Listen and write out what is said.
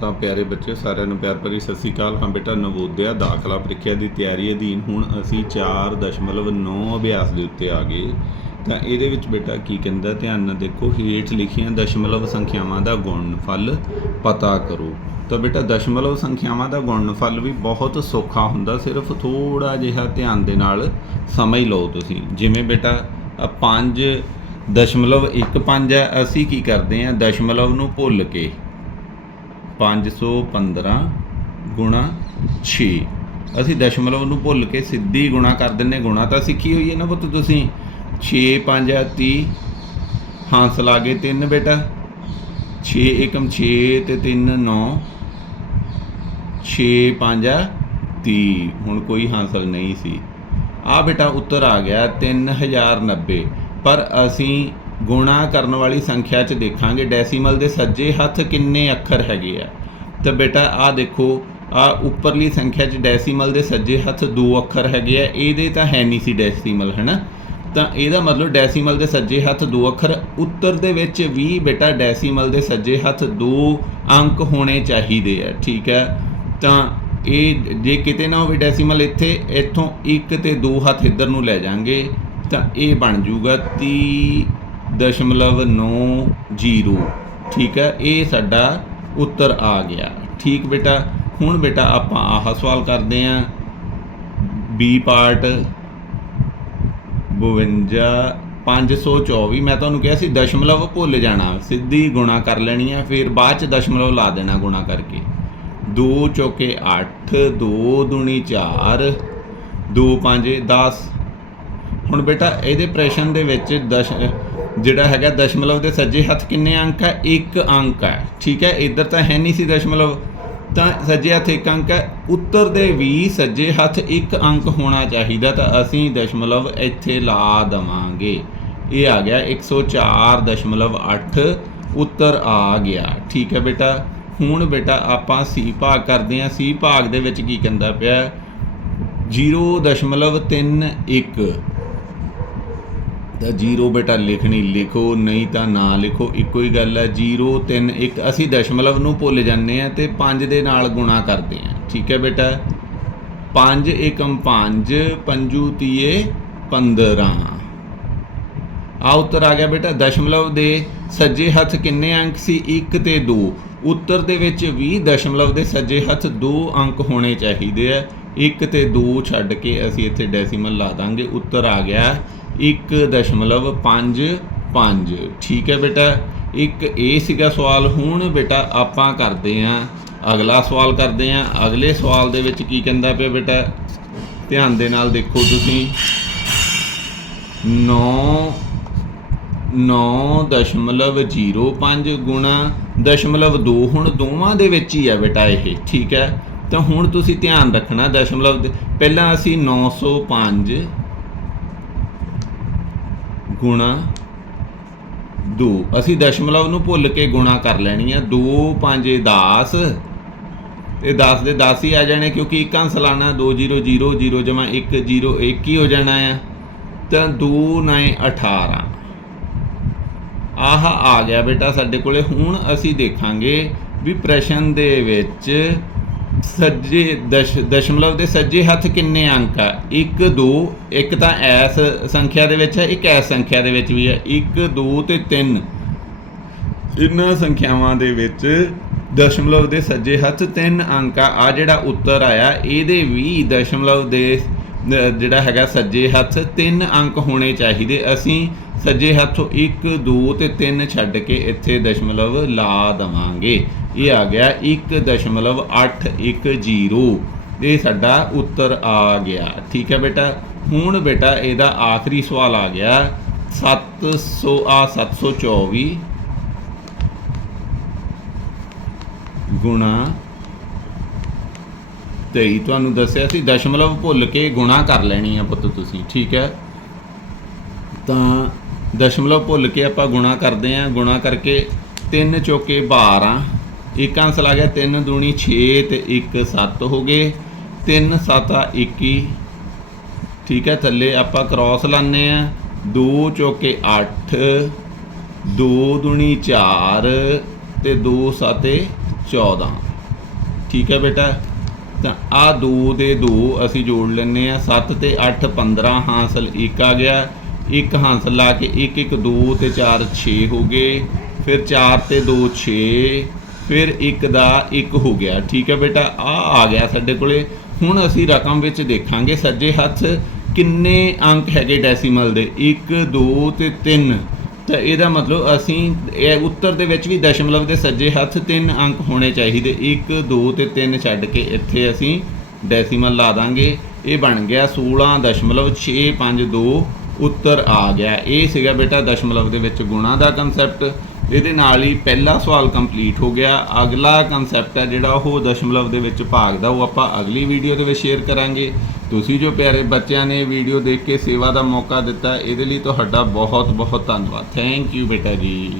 ਤਾਂ ਪਿਆਰੇ ਬੱਚੇ, ਸਾਰਿਆਂ ਨੂੰ ਪਿਆਰ ਭਰੀ ਸਤਿ ਸ੍ਰੀ ਅਕਾਲ। ਹਾਂ ਬੇਟਾ, ਨਵੋਦਿਆ ਦਾਖਲਾ ਪ੍ਰੀਖਿਆ ਦੀ ਤਿਆਰੀ ਅਧੀਨ ਹੁਣ ਅਸੀਂ 4.9 ਅਭਿਆਸ ਦੇ ਉੱਤੇ ਆ ਗਏ। ਤਾਂ ਇਹਦੇ ਵਿੱਚ ਬੇਟਾ ਕੀ ਕਹਿੰਦਾ, ਧਿਆਨ ਨਾਲ ਦੇਖੋ, ਹੇਠ ਲਿਖੀਆਂ ਦਸ਼ਮਲਵ ਸੰਖਿਆਵਾਂ ਦਾ ਗੁਣਨਫਲ ਪਤਾ ਕਰੋ। ਤਾਂ ਬੇਟਾ, ਦਸ਼ਮਲਵ ਸੰਖਿਆਵਾਂ ਦਾ ਗੁਣਨਫਲ ਵੀ ਬਹੁਤ ਸੌਖਾ ਹੁੰਦਾ, ਸਿਰਫ ਥੋੜਾ ਜਿਹਾ ਧਿਆਨ ਦੇ ਨਾਲ ਸਮਝ ਲਓ ਤੁਸੀਂ। ਜਿਵੇਂ ਬੇਟਾ 5 ਦਸ਼ਮਲਵ 1 ਹੈ, ਅਸੀਂ ਕੀ ਕਰਦੇ ਹਾਂ, ਦਸ਼ਮਲਵ ਨੂੰ ਭੁੱਲ ਕੇ। 515 ਗੁਣਾ 6 ਅਸੀਂ ਦਸ਼ਮਲਵ ਨੂੰ ਭੁੱਲ ਕੇ ਸਿੱਧੀ ਗੁਣਾ ਕਰ ਦਿੰਨੇ ਗੁਣਾ ਤਾਂ ਸਿੱਖੀ ਹੋਈ ਹੈ ਨਾ ਪੁੱਤ ਤੁਸੀਂ। 6 5 30 ਹਾਂਸਲ ਆ ਗਏ 3 ਬੇਟਾ। 6 ਏਕਮ 6 ਤੇ 3 9 6 5 30 ਹੁਣ ਕੋਈ ਹਾਂਸਲ ਨਹੀਂ ਸੀ। ਆ ਬੇਟਾ ਉੱਤਰ ਆ ਗਿਆ 3090 ਪਰ ਅਸੀਂ ਗੁਣਾ ਕਰਨ ਵਾਲੀ ਸੰਖਿਆ 'ਚ ਦੇਖਾਂਗੇ। ਡੈਸੀਮਲ ਦੇ ਸੱਜੇ ਹੱਥ ਕਿੰਨੇ ਅੱਖਰ ਹੈਗੇ ਆ। ਤਾਂ ਬੇਟਾ, ਆ ਦੇਖੋ, ਆ ਉੱਪਰਲੀ ਸੰਖਿਆ 'ਚ ਡੈਸੀਮਲ ਦੇ ਸੱਜੇ ਹੱਥ ਦੋ ਅੱਖਰ ਹੈਗੇ ਆ। ਇਹਦੇ ਤਾਂ ਹੈ ਨਹੀਂ ਸੀ ਡੈਸੀਮਲ, ਹੈਨਾ? ਤਾਂ ਇਹਦਾ ਮਤਲਬ ਡੈਸੀਮਲ ਦੇ ਸੱਜੇ ਹੱਥ ਦੋ ਅੱਖਰ, ਉੱਤਰ ਦੇ ਵਿੱਚ ਵੀ ਬੇਟਾ ਡੈਸੀਮਲ ਦੇ ਸੱਜੇ ਹੱਥ ਦੋ ਅੰਕ ਹੋਣੇ ਚਾਹੀਦੇ ਆ, ਠੀਕ ਹੈ ਤਾਂ ਇਹ ਜੇ ਕਿਤੇ ਨਾ ਹੋਵੇ ਡੈਸੀਮਲ ਇੱਥੇ, ਇੱਥੋਂ ਇੱਕ ਤੇ ਦੋ ਹੱਥ ਇੱਧਰ ਨੂੰ ਲੈ ਜਾਾਂਗੇ ਤਾਂ ਇਹ ਬਣ ਜਾਊਗਾ 30.90 ਠੀਕ ਹੈ, ਇਹ ਸਾਡਾ ਉੱਤਰ ਆ ਗਿਆ। ਠੀਕ ਬੇਟਾ, ਹੁਣ ਬੇਟਾ ਆਪਾਂ ਆਹ ਸਵਾਲ ਕਰਦੇ ਆਂ ਬੀ ਪਾਰਟ 52 524 ਮੈਂ ਤੁਹਾਨੂੰ ਕਿਹਾ ਸੀ ਦਸ਼ਮਲਵ ਭੁੱਲ ਜਾਣਾ, ਸਿੱਧੀ ਗੁਣਾ ਕਰ ਲੈਣੀ ਹੈ, ਫਿਰ ਬਾਅਦ ਚ ਦਸ਼ਮਲਵ ਲਾ ਦੇਣਾ ਗੁਣਾ ਕਰਕੇ। 2 ਚੌਕੇ 8 2 ਦੁਣੀ 4 2 5 10 ਹੁਣ ਬੇਟਾ, ਇਹਦੇ ਪ੍ਰਸ਼ਨ ਦੇ ਵਿੱਚ ਦਸ਼ ਜਿਹੜਾ ਹੈਗਾ ਦਸ਼ਮਲਵ ਦੇ ਸੱਜੇ ਹੱਥ ਕਿੰਨੇ ਅੰਕ ਹੈ? ਇੱਕ ਅੰਕ ਹੈ। ਠੀਕ ਹੈ? ਇੱਧਰ ਤਾਂ ਹੈ ਨਹੀਂ ਸੀ ਦਸ਼ਮਲਵ। ਤਾਂ ਸੱਜੇ ਹੱਥ ਇੱਕ ਅੰਕ ਹੈ। ਉੱਤਰ ਦੇ ਵੀ ਸੱਜੇ ਹੱਥ ਇੱਕ ਅੰਕ ਹੋਣਾ ਚਾਹੀਦਾ ਤਾਂ ਅਸੀਂ ਦਸ਼ਮਲਵ ਇੱਥੇ ਲਾ ਦਵਾਂਗੇ। ਇਹ ਆ ਗਿਆ 104.8 ਉੱਤਰ ਆ ਗਿਆ। ਠੀਕ ਹੈ ਬੇਟਾ? ਹੁਣ ਬੇਟਾ ਆਪਾਂ ਸੀ ਭਾਗ ਕਰਦੇ ਹਾਂ। ਸੀ ਭਾਗ ਦੇ ਵਿੱਚ ਕੀ ਕਹਿੰਦਾ ਪਿਆ? 0.31 ਤਾਂ ਜੀਰੋ ਬੇਟਾ ਲਿਖਣੀ ਲਿਖੋ, ਨਹੀਂ ਤਾਂ ਨਾ ਲਿਖੋ, ਇੱਕੋ ਹੀ ਗੱਲ ਹੈ 0 3 1 ਅਸੀਂ ਦਸ਼ਮਲਵ ਨੂੰ ਭੁੱਲ ਜਾਂਦੇ ਆ ਤੇ 5 ਦੇ ਨਾਲ ਗੁਣਾ ਕਰਦੇ ਆ ਠੀਕ ਹੈ ਬੇਟਾ? 5 ਏਕਮ 5 ਪੰਜੂ ਤੀਏ 15 ਆ ਉੱਤਰ ਆ ਗਿਆ ਬੇਟਾ, ਦਸ਼ਮਲਵ ਦੇ ਸੱਜੇ ਹੱਥ ਕਿੰਨੇ ਅੰਕ ਸੀ? 1 ਤੇ 2 ਉੱਤਰ ਦੇ ਵਿੱਚ ਵੀ ਦਸ਼ਮਲਵ ਦੇ ਸੱਜੇ ਹੱਥ 2 ਅੰਕ ਹੋਣੇ ਚਾਹੀਦੇ ਆ। 1 ਤੇ 2 ਛੱਡ ਕੇ ਅਸੀਂ ਇੱਥੇ ਡੈਸੀਮਲ ਲਾ ਦਾਂਗੇ, ਉੱਤਰ ਆ ਗਿਆ 1.55 ਠੀਕ ਹੈ ਬੇਟਾ? ਇੱਕ ਇਹ ਸੀਗਾ ਸਵਾਲ, ਹੁਣ ਬੇਟਾ ਆਪਾਂ ਕਰਦੇ ਆਂ ਅਗਲਾ ਸਵਾਲ ਕਰਦੇ ਆਂ ਅਗਲੇ ਸਵਾਲ ਦੇ ਵਿੱਚ ਕੀ ਕਹਿੰਦਾ ਪਿਆ ਬੇਟਾ? ਧਿਆਨ ਦੇ ਨਾਲ ਦੇਖੋ ਤੁਸੀਂ। 9 9.05 ਗੁਣਾ ਦਸ਼ਮਲਵ 2 ਹੁਣ ਦੋਵਾਂ ਦੇ ਵਿੱਚ ਹੀ ਆ ਬੇਟਾ ਇਹ। ਠੀਕ ਹੈ? ਤਾਂ ਹੁਣ ਤੁਸੀਂ ਧਿਆਨ ਰੱਖਣਾ ਦਸ਼ਮਲਵ ਦੇ ਪਹਿਲਾਂ ਅਸੀਂ 905 ਗੁਣਾ 2 ਅਸੀਂ ਦਸ਼ਮਲਵ ਨੂੰ ਭੁੱਲ ਕੇ ਗੁਣਾ ਕਰ ਲੈਣੀ ਆ। 2 5 10 ਤੇ 10 ਦੇ 10 ਹੀ ਆ ਜਾਣੇ ਕਿਉਂਕਿ ਇੱਕ ਅੰਸ ਲਾਣਾ 2 0 0 0 ਜਮਾ 1 0 1 ਹੀ ਹੋ ਜਾਣਾ ਆ। ਤਾਂ 2 9 18 ਆਹ ਆ ਗਿਆ ਬੇਟਾ ਸਾਡੇ ਕੋਲੇ। ਹੁਣ ਅਸੀਂ ਦੇਖਾਂਗੇ ਵੀ ਪ੍ਰਸ਼ਨ ਦੇ ਵਿੱਚ ਸੱਜੇ ਦਸ਼ ਦਸ਼ਮਲਵ ਦੇ ਸੱਜੇ ਹੱਥ ਕਿੰਨੇ ਅੰਕ ਆ? 1 2 ਇੱਕ ਤਾਂ ਐਸ ਸੰਖਿਆ ਦੇ ਵਿੱਚ ਹੈ, ਇੱਕ ਐਸ ਸੰਖਿਆ ਦੇ ਵਿੱਚ ਵੀ ਹੈ। 1 2 ਤੇ 3 ਇਹਨਾਂ ਸੰਖਿਆਵਾਂ ਦੇ ਵਿੱਚ ਦਸ਼ਮਲਵ ਦੇ ਸੱਜੇ ਹੱਥ 3 ਅੰਕ ਆ। ਆ ਜਿਹੜਾ ਉੱਤਰ ਆਇਆ, ਇਹਦੇ ਵੀ ਦਸ਼ਮਲਵ ਦੇ ਜਿਹੜਾ ਹੈਗਾ ਸੱਜੇ ਹੱਥ, ਤਿੰਨ ਅੰਕ ਹੋਣੇ ਚਾਹੀਦੇ। ਅਸੀਂ ਸੱਜੇ ਹੱਥੋਂ 1 2 ਤੇ 3 ਛੱਡ ਕੇ ਇੱਥੇ ਦਸ਼ਮਲਵ ਲਾ ਦਵਾਂਗੇ। ਇਹ ਆ ਗਿਆ 1.810 ਇਹ ਸਾਡਾ ਉੱਤਰ ਆ ਗਿਆ। ਠੀਕ ਹੈ ਬੇਟਾ? ਹੁਣ ਬੇਟਾ ਇਹਦਾ ਆਖਰੀ ਸਵਾਲ ਆ ਗਿਆ। 700 ਆ 724 ਗੁਣਾ 23 ਤੁਹਾਨੂੰ ਦੱਸਿਆ ਸੀ, ਦਸ਼ਮਲਵ ਭੁੱਲ ਕੇ ਗੁਣਾ ਕਰ ਲੈਣੀ ਆ ਪੁੱਤ ਤੁਸੀਂ, ਠੀਕ ਹੈ? ਤਾਂ ਦਸ਼ਮਲਵ ਭੁੱਲ ਕੇ ਆਪਾਂ ਗੁਣਾ ਕਰਦੇ ਆਂ, ਗੁਣਾ ਕਰਕੇ 3 ਚੌਕੇ 12 ਇੱਕ ਅੰਸ ਲਾ ਗਿਆ 3 ਦੂਣੀ 6 ਤੇ 1 7 ਹੋ ਗਏ 3 7 21 ਠੀਕ ਹੈ? ਥੱਲੇ ਆਪਾਂ ਕ੍ਰਾਸ ਲਾਣੇ ਆ 2 ਚੌਕੇ 8 2 ਦੂਣੀ 4 ਤੇ 2 7 14 ਠੀਕ ਹੈ ਬੇਟਾ? ਤਾਂ ਆ 2 ਦੇ 2 ਅਸੀਂ ਜੋੜ ਲੈਨੇ ਆ 7 ਤੇ 8 15 ਹਾਸਲ 1 ਆ ਗਿਆ। ਇੱਕ ਹਾਸਲ ਲਾ ਕੇ 1 1 2 ਤੇ 4 6 ਹੋ ਗਏ। ਫਿਰ 4 ਤੇ 2 6 ਫਿਰ 1 ਦਾ 1 ਹੋ ਗਿਆ। ਠੀਕ ਹੈ ਬੇਟਾ, ਆ ਆ ਗਿਆ ਸਾਡੇ ਕੋਲੇ। ਹੁਣ ਅਸੀਂ ਰਕਮ ਵਿੱਚ ਦੇਖਾਂਗੇ ਸੱਜੇ ਹੱਥ ਕਿੰਨੇ ਅੰਕ ਹੈਗੇ ਡੈਸੀਮਲ ਦੇ। 1 2 ਤੇ 3 ਤਾਂ ਇਹਦਾ ਮਤਲਬ ਅਸੀਂ, ਇਹ ਉੱਤਰ ਦੇ ਵਿੱਚ ਵੀ ਦਸ਼ਮਲਵ ਦੇ ਸੱਜੇ ਹੱਥ ਤਿੰਨ ਅੰਕ ਹੋਣੇ ਚਾਹੀਦੇ। 1 2 ਤੇ 3 ਛੱਡ ਕੇ ਇੱਥੇ ਅਸੀਂ ਡੈਸੀਮਲ ਲਾ ਦਾਂਗੇ। ਇਹ ਬਣ ਗਿਆ 16.652 ਉੱਤਰ ਆ ਗਿਆ। ਇਹ ਸੀਗਾ ਬੇਟਾ ਦਸ਼ਮਲਵ ਦੇ ਵਿੱਚ ਗੁਣਾ ਦਾ ਕਨਸੈਪਟ ਇਹਦੇ ਨਾਲ ਹੀ ਪਹਿਲਾ ਸਵਾਲ ਕੰਪਲੀਟ ਹੋ ਗਿਆ। ਅਗਲਾ ਕਨਸੈਪਟ ਹੈ ਜਿਹੜਾ ਉਹ ਦਸ਼ਮਲਵ ਦੇ ਵਿੱਚ ਭਾਗ ਦਾ, ਉਹ ਆਪਾਂ ਅਗਲੀ ਵੀਡੀਓ ਦੇ ਵਿੱਚ ਸ਼ੇਅਰ ਕਰਾਂਗੇ। ਤੁਸੀਂ ਜੋ ਪਿਆਰੇ ਬੱਚਿਆਂ ਨੇ ਵੀਡੀਓ ਦੇਖ ਕੇ ਸੇਵਾ ਦਾ ਮੌਕਾ ਦਿੱਤਾ, ਇਹਦੇ ਲਈ ਤੁਹਾਡਾ ਬਹੁਤ ਬਹੁਤ ਧੰਨਵਾਦ। ਥੈਂਕ ਯੂ ਬੇਟਾ ਜੀ।